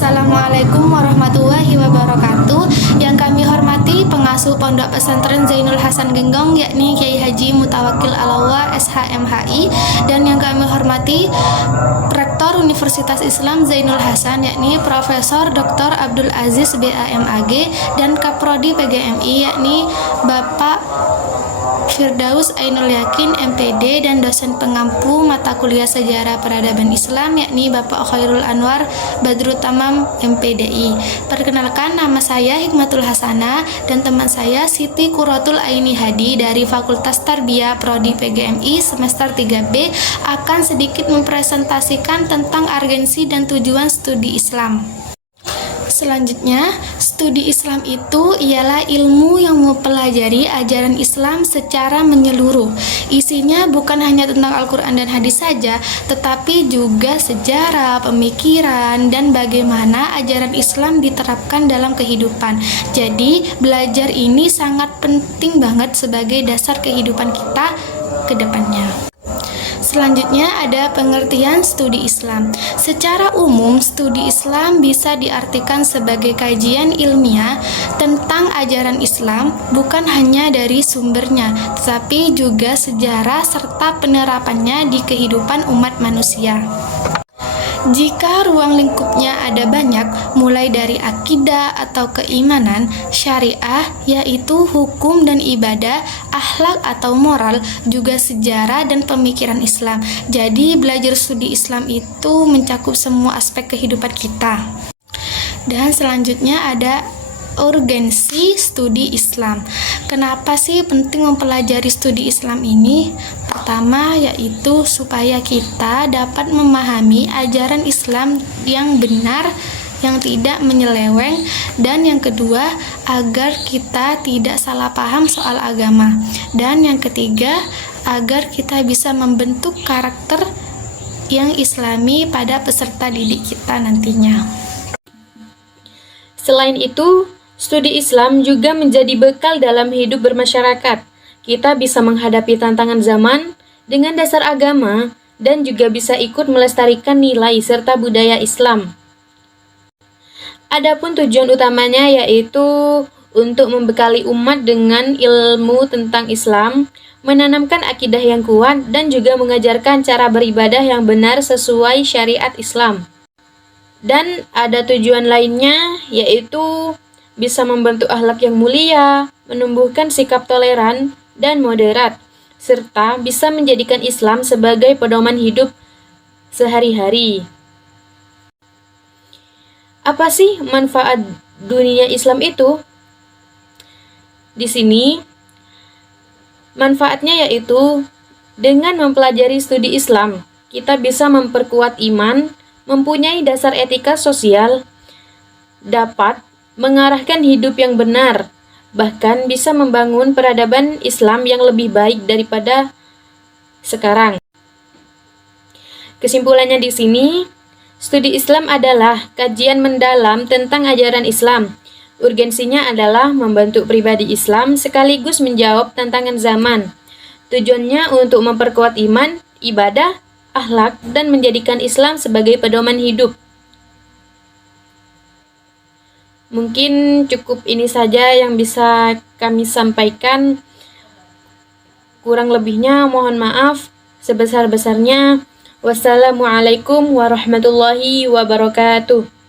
Assalamualaikum warahmatullahi wabarakatuh. Yang kami hormati pengasuh Pondok Pesantren Zainul Hasan Genggong, yakni Kiai Haji Mutawakil Alawa SHMHI, dan yang kami hormati Rektor Universitas Islam Zainul Hasan, yakni Profesor Dr. Abdul Aziz BAMAG, dan Kaprodi PGMI, yakni Bapak Firdaus Ainul Yakin MPD, dan dosen pengampu mata kuliah Sejarah Peradaban Islam, yakni Bapak Khairul Anwar Badrut Tamam MPDI. Perkenalkan, nama saya Hikmatul Hasanah dan teman saya Siti Quratul Aini Hadi dari Fakultas Tarbiyah Prodi PGMI semester 3B akan sedikit mempresentasikan tentang urgensi dan tujuan studi Islam. Selanjutnya, studi Islam itu ialah ilmu yang mempelajari ajaran Islam secara menyeluruh. Isinya bukan hanya tentang Al-Quran dan hadis saja, tetapi juga sejarah, pemikiran, dan bagaimana ajaran Islam diterapkan dalam kehidupan. Jadi, belajar ini sangat penting banget sebagai dasar kehidupan kita ke depannya. Selanjutnya ada pengertian studi Islam. Secara umum, studi Islam bisa diartikan sebagai kajian ilmiah tentang ajaran Islam, bukan hanya dari sumbernya, tetapi juga sejarah serta penerapannya di kehidupan umat manusia. Jika ruang lingkupnya ada banyak, mulai dari akidah atau keimanan, syariah yaitu hukum dan ibadah, akhlak atau moral, juga sejarah dan pemikiran Islam. Jadi belajar studi Islam itu mencakup semua aspek kehidupan kita. Dan selanjutnya ada urgensi studi Islam. Kenapa sih penting mempelajari studi Islam ini? Pertama, yaitu supaya kita dapat memahami ajaran Islam yang benar, yang tidak menyeleweng, dan yang kedua, agar kita tidak salah paham soal agama, dan yang ketiga, agar kita bisa membentuk karakter yang islami pada peserta didik kita nantinya. Selain itu, studi Islam juga menjadi bekal dalam hidup bermasyarakat. Kita bisa menghadapi tantangan zaman dengan dasar agama dan juga bisa ikut melestarikan nilai serta budaya Islam. Adapun tujuan utamanya yaitu untuk membekali umat dengan ilmu tentang Islam, menanamkan akidah yang kuat, dan juga mengajarkan cara beribadah yang benar sesuai syariat Islam. Dan ada tujuan lainnya yaitu bisa membentuk akhlak yang mulia, menumbuhkan sikap toleran dan moderat, serta bisa menjadikan Islam sebagai pedoman hidup sehari-hari. Apa sih manfaat dunia Islam itu? Di sini, manfaatnya yaitu dengan mempelajari studi Islam, kita bisa memperkuat iman, mempunyai dasar etika sosial, dapat mengarahkan hidup yang benar, bahkan bisa membangun peradaban Islam yang lebih baik daripada sekarang. Kesimpulannya di sini, studi Islam adalah kajian mendalam tentang ajaran Islam. Urgensinya adalah membentuk pribadi Islam sekaligus menjawab tantangan zaman. Tujuannya untuk memperkuat iman, ibadah, akhlak, dan menjadikan Islam sebagai pedoman hidup. Mungkin cukup ini saja yang bisa kami sampaikan. Kurang lebihnya mohon maaf sebesar-besarnya. Wassalamualaikum warahmatullahi wabarakatuh.